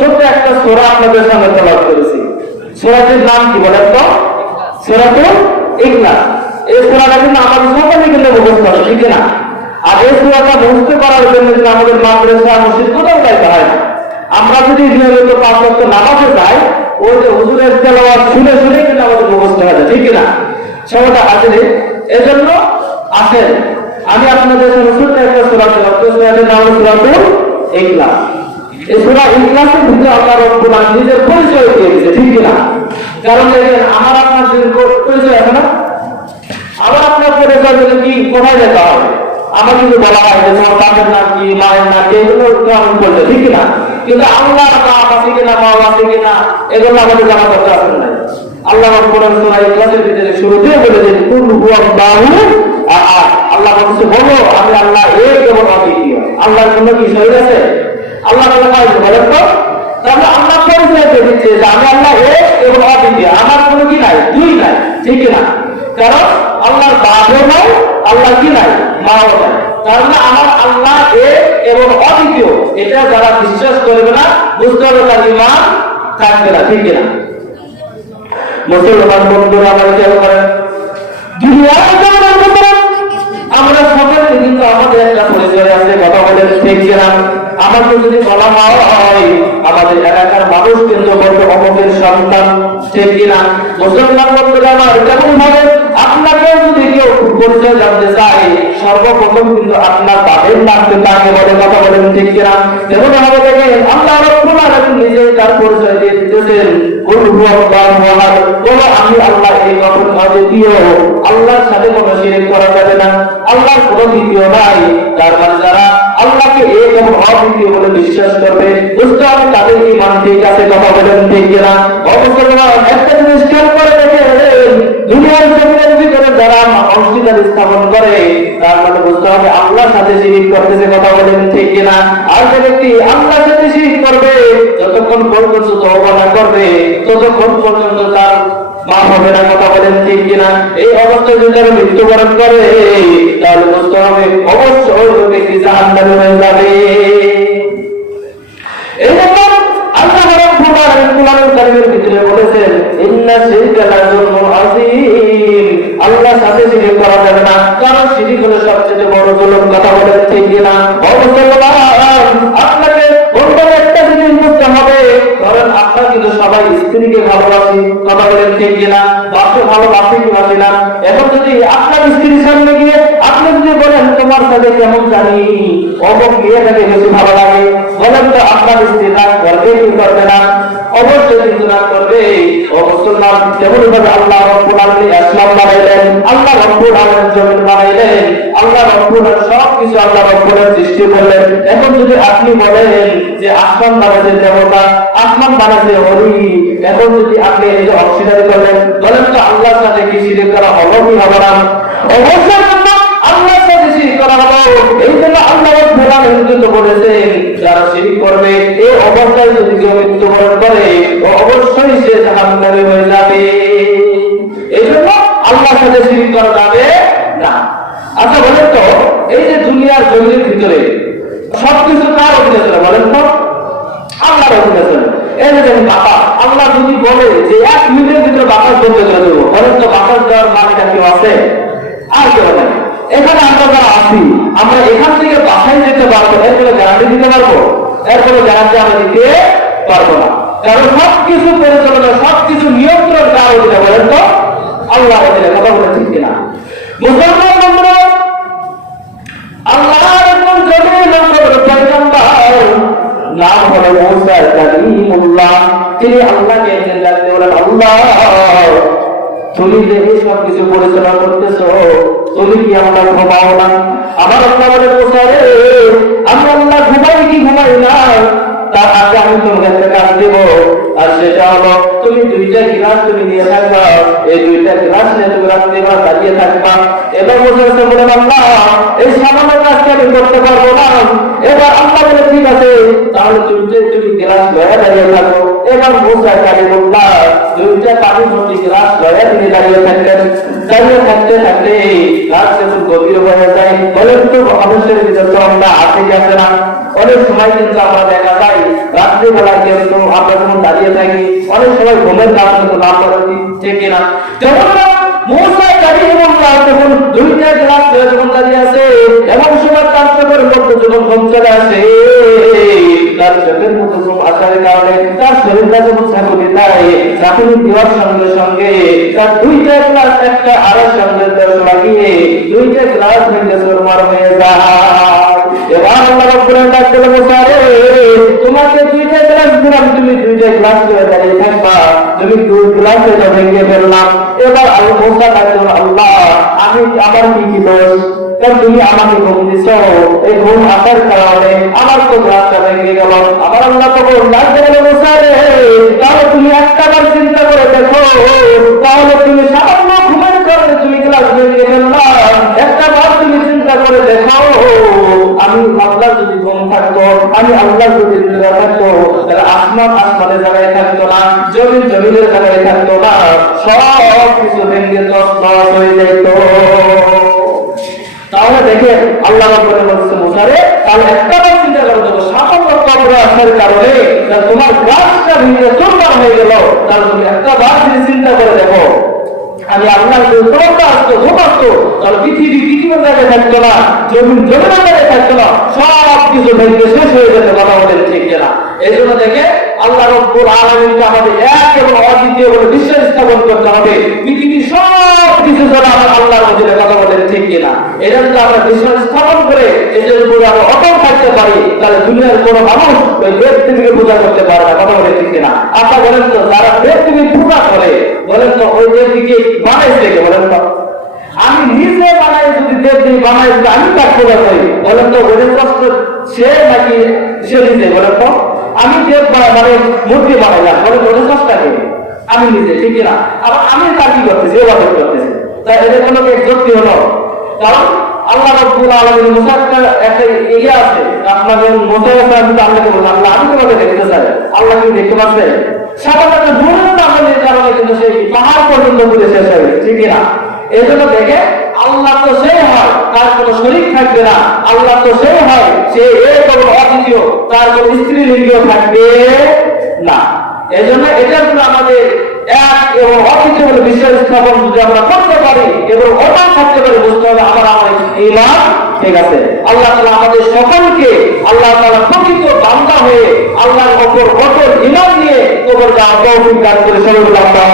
ছোট্ট একটা সূরা আপনাদের সামনে তেলাওয়াত করেছি। সূরাটির নাম কি বলেন তো? সূরাতুল ইখলাস। এই সূরাটা কিন্তু আমাদের সকলে কিন্তু মুখস্থ আছে, ঠিক না? আর এই সূরাটা মুখস্থ করার জন্য যদি আমাদের মাদ্রাসা মসজিদ কোথাও যাইতে হয় না। আমরা যদি নিয়মিত 5 ওয়াক্ত নামাজে যাই, ওই যে হুজুরের তেলাওয়াত শুনে শুনে কিন্তু আমাদের মুখস্থ হয়ে যায়, ঠিক না? সবাই হাজির। এজন্য আসেন আমি আপনাদের সামনে ছোট্ট একটা সূরা তেলাওয়াত করছি। সূরাটির নাম হলো সূরাতুল ইখলাস। এই সূরা ইখলাসের ভিতরে আল্লাহ রাব্বুল আলামিন নিজের পরিচয় দিয়ে দিয়েছে, ঠিক না? কারণ দেখেন আমার আপনার পরিচয় আছে না? আমার আপনার পরিচয় দিলে কি কোথায় যেতে হবে? আমার কিন্তু বলা হয় যে তোমার বাপের নাম কি, মায়ের নাম কি, এগুলো তো আমি বলতে, ঠিক না? কিন্তু আল্লাহর বাপ আছে কিনা, মা আছে কিনা, এগুলো আমাদের জানা দরকার আছে না। আল্লাহ রাব্বুল আলামিন সূরা ইখলাসের ভিতরে শুরুতেই বলেছেন কুল হুয়াল্লাহু আহাদ। আল্লাহ বলছে বলো আমি আল্লাহ এক এবং অদ্বিতীয়। আল্লাহর কোনো কি শরীর আছে? আল্লাহ বলেন তো, তাহলে আল্লাহ পরিচয় দিয়ে দিচ্ছে যে আমি আল্লাহ এক এবং অদ্বিতীয়, আমার কোনো কি নাই, দুই নাই, ঠিক না? কারণ আল্লাহর বাপও নাই, আল্লাহ কি নাই, মাও নাই। তাহলে আমার আল্লাহ এক এবং অদ্বিতীয়, এটা যারা বিশ্বাস করবে না বুঝতে হবে তার ঈমান থাকবে না, ঠিক না? মুসলমান বন্ধুরা আমার খেয়াল করেন, আমরা সকলে কিন্তু আমাদের একটা পরিচয় আছে, কথা বলে দেখছিলাম। আমাকে যদি বলা হয় আমাদের এলাকার মানুষ কিন্তু বলতে অমুকের সন্তান, ঠিক কিনা? মুসলমান বন্ধুরা আমার কেমন ভাবে আপনাকে যদি কেউ পরিচয় জানতে চায় সর্বপ্রথম কিন্তু আপনার বাপের নাম কিন্তু আগে বলে, কথা বলেন ঠিক কিনা? যেমন ভাবে দেখেন আল্লাহ রাব্বুল আলামিন নিজেই তার পরিচয় দিয়ে দিতেছেন কুল হুয়াল্লাহু আহাদ। বলো আমি আল্লাহ এই কখন অদ্বিতীয়, আল্লাহর সাথে কোনো শিরক করা যাবে না, আল্লাহর কোনো দ্বিতীয় নাই। তার মানে যারা আল্লাহকে এক এবং অদ্বিতীয় বলে বিশ্বাস করবে বুঝতে হবে তাদের ঈমান ঠিক আছে, কথা বলেন ঠিক কিনা? অবশ্যই একটা জিনিস খেয়াল করে দেখেন, দুনিয়ার জমিনের ভিতরে যারা অংশীদার স্থাপন করে তার মানে বুঝতে হবে আল্লাহর সাথে শিরক করতেছে, কথা বলেন ঠিক কিনা? আর যে ব্যক্তি আল্লাহর সাথে শিরক করবে যতক্ষণ পর্যন্ত তওবা না করবে ততক্ষণ পর্যন্ত তার মাফ হবে না, কথা বলেন ঠিক কিনা? এই অবস্থায় যদি তারা মৃত্যুবরণ করে তাহলে বুঝতে হবে অবশ্যই ওই ব্যক্তি জাহান্নামে হয়ে যাবে। এই জন্য আল্লাহ রাব্বুল আলামিন কোরআনুল কারীমের ভিতরে বলেছেন ইন্না শিরকা লাযুলমুন আযীম। আল্লাহর সাথে শিরক করা যাবে না, কারণ শিরক হলো সবচেয়ে বড় জুলুম, কথা বলেন ঠিক কিনা? আপনাকে বলতে একটা জিনিস বুঝতে হবে, কারণ আপনারা কিন্তু সবাই স্ত্রীকে ভালোবাসি, কথা বলেন ঠিক কিনা? বাপকে ভালোবাসি কি বাসি না? এখন যদি আপনার স্ত্রীর সামনে গিয়ে আপনি যদি বলেন তোমার সাথে কেমন জানি অমুক মেয়েটাকে বেশি ভালো লাগে, বলেন তো আপনার স্ত্রী রাগ করবে কি করবে না? অবশ্যই কিন্তু রাগ করবে। মুসলমান যেমন ভাবে আল্লাহ রাব্বুল আলামিন আসমান বানাইলেন, আল্লাহ রাব্বুল আলামিন জমিন বানাইলেন, আল্লাহ রাব্বুল আলামিন সবকিছু আল্লাহ রাব্বুল আলামিন সৃষ্টি করলেন। এখন যদি আপনি বলেন যে আসমান বানাইছে দেবতা, আসমান বানাইছে হরি, এখন যদি আপনি এই যে অস্বীকার করলেন, বলেন তো আল্লাহর সাথে কি শিরক করা হলো কি হবে না? অবশ্যই আল্লাহর সাথে শিরক করা হলো। এই জন্য আল্লাহ রাব্বুল আলামিন কিন্তু বলেছেন যারা শিরক করবে এই অবস্থায় যদি কেউ মৃত্যুবরণ করে অবশ্যই সে জাহান্নামে হয়ে যাবে। এই জন্য আল্লাহর সাথে শিরক করা যাবে না। আচ্ছা বলেন তো এই যে দুনিয়ার জমির ভিতরে সবকিছু কার অধীনে চলে বলেন তো? আল্লাহর অধীনে চলে। এই যে দেখুন বাতাস, আল্লাহ যদি বলে যে 1 মিনিটের ভিতরে বাতাস বন্ধ করে দেবো, বলেন তো বাতাস দেওয়ার মানেটা কেউ আছে? আর কেউ নেই। এখানে আমরা যারা আছি আমরা এখান থেকে বাসায় যেতে পারবো, এরপরে গ্যারান্টি দিতে পারবো? এরপরে গ্যারান্টি আমরা দিতে পারবো না, কারণ সবকিছু পরিচালনা সবকিছু নিয়ন্ত্রণ কার অধীনে বলেন তো? আল্লাহর অধীনে, কথা বলে ঠিক কিনা? মুসলমান বন্ধুরা আল্লাহর একজন জলিল পয়গম্বর নাম হলো মুসা কালিমুল্লাহ। তিনি আল্লাহকে ডাকতে বলেন আল্লাহ তুমি যে এই সব কিছু পরিচালনা করতেছো তুমি কি আমার ঘুমাও না? আমার আল্লাহ বলে মুসা রে আমি আল্লাহ ঘুমাই কি ঘুমাই না, তার আগে আমি তোমাকে একটা কাজ দেব, আর সেটা হলো তুমি 2টা গ্লাস তুমি নিয়ে থাকবা, এই 2টা গ্লাস নিয়ে তুমি রাখতে পারবা, দাঁড়িয়ে থাকবা। এবার মুসা বলে আল্লাহ এই সামান্য কাজকে আমি করতে পারবো না। এবার আল্লাহ বলে ঠিক আছে তাহলে তুমি গ্লাস লয়ে দাঁড়িয়ে থাকো। এবার মুসা কালিমুল্লাহ 2টা পানি ভর্তি গ্লাস লয়ে তিনি দাঁড়িয়ে থাকতেন। দাঁড়িয়ে থাকতে থাকতে রাত যখন গভীর হয়ে যায় বলেন তো মানুষের ভিতরে তো আমরা আসে গেছে না, অনেক সময় কিন্তু আমরা দেখা যায় রাত্রিবেলা কিন্তু আমরা যখন দাঁড়িয়ে থাকি অনেক সময় ঘুমের কারণে তো না পারি, ঠিক কিনা? যেমন মুসা কালিমুল্লাহ যখন দুইটা গ্লাস যখন দাঁড়িয়ে আছে, এমন সময় তার চোখের মধ্যে যখন ঘুম চলে আসে, তার চোখের মধ্যে ঘুম আসার কারণে তার শরীরটা যখন ঝাঁকুনি দেয়, ঝাঁকুনি দেওয়ার সঙ্গে সঙ্গে তার দুইটা গ্লাস একটা আরেক সঙ্গে লাগিয়ে দুইটা গ্লাস ভেঙে চুরমার হয়ে যায়। এবার আল্লাহ রাব্বুল আলামিন ডাকতে মুসা রে, তোমাকে দুইটা গ্লাস দিলাম, তুমি দুইটা গ্লাস করে দাঁড়িয়ে থাকবা, তুমি দুই গ্লাসে ভেঙে ফেললাম। এবার আল্লাহ মুসা ডাকতে, আল্লাহ আমি আমার কি দোষ? কারণ তুমি আমাকে ঘুম দিছ, এই ঘুম আসার কারণে আমার তো গ্লাসটা ভেঙে গেল। আমার আল্লাহ তখন ডাকতে গেল, মুসা রে তাহলে তুমি একটাবার চিন্তা করে দেখো, তাহলে তুমি সামান্য ঘুমের কারণে তুমি গ্লাস ভেঙে ফেললা, একটাবার তুমি চিন্তা করে দেখো, আমি আল্লাহ যদি ঘুম থাকতো, আমি আল্লাহ যদি নির্ভর থাকতো, তাহলে আসমান আসমানের জায়গায় থাকতো না, জমিন জমিনের জায়গায় থাকতো না, সব কিছু ভেঙে তছনছ হয়ে যেত। তাহলে দেখে আল্লাহ রাব্বুল আলামিন বলছে, মুসা রে তাহলে একটাবার চিন্তা করে দেখো, সামান্য কবর আসার কারণে তোমার গাছটা ভেঙে চুরমার হয়ে গেল, তাহলে তুমি একটাবার চিন্তা করে দেখো, আমি আল্লাহ তোমারটা আসতো ঘুম আসতো, তাহলে পৃথিবীর জায়গায় থাকতো না, জমিনের জায়গায় থাকতো না, সব কিছু ভেঙে শেষ হয়ে যেত। কথা বলেন ঠিক কিনা? এই জন্য দেখে আল্লাহ রাব্বুল আলামিনকে আমাদের এক এবং অদ্বিতীয় বলে বিশ্বাস স্থাপন করতে হবে। পৃথিবীর সব কিছু যেন আমার আল্লাহর অধীনে। কথা বলেন ঠিক কিনা? এটা যদি আমরা বিশ্বাস স্থাপন করে এদের উপরে আমরা অটল থাকতে পারি, তাহলে দুনিয়ার কোনো মানুষ ওই দেব দেবীকে পূজা করতে পারে না। কথা বলেন ঠিক কিনা? আপনারা বলেন তো, যারা দেব দেবীর পূজা করে, বলেন তো ওই দেব দেবীকে বানাইছে কে? বলেন তো, আমি নিজে বানাই, যদি দেব দেবী বানাই, আমি তার পূজা করি, বলেন তো ওই কষ্ট সে নাকি সে নিজে? বলেন তো, আমি দেব মানে মূর্তি বানাইলাম, বলেন ওদের কষ্টটাকে আমি নিজে, ঠিক না? আবার আমি তার কি করতেছি? ইবাদত করতেছি। তাই এদের কোনো যুক্তি হলো? কারণ আল্লাহ রাব্বুল আলামিন মুসার একটা ইয়ে আছে, আপনাদের মুসা আল্লাহকে বলছেন, আল্লাহ আমি তোমাকে দেখতে চাই। আল্লাহ কি দেখতে পাচ্ছে? সাধারণত দূরের আমলের কারণে কিন্তু সেই পাহাড় পর্যন্ত ঘুরে শেষ হয়ে গেছে, ঠিক না? এই জন্য দেখে আল্লাহ তো সেই হয়, তার কোনো শরীক থাকবে না। আল্লাহ তো সেই হয়, সে এক এবং অদ্বিতীয়, তার কোনো স্ত্রী লিঙ্গও থাকবে না। এই জন্য এটার জন্য আমাদের এক এবং অদ্বিতীয় বলে বিশ্বাস স্থাপন যদি আমরা করতে পারি এবং অটল থাকতে পারি, বুঝতে হবে আমার ঈমান ঠিক আছে। আল্লাহ তাআলা আমাদের সকলকে আল্লাহ তাআলা প্রকৃত বান্দা হয়ে আল্লাহর উপর অটল ঈমান নিয়ে কবর যাওয়ার তৌফিক দান করে। সকলকে আল্লাহ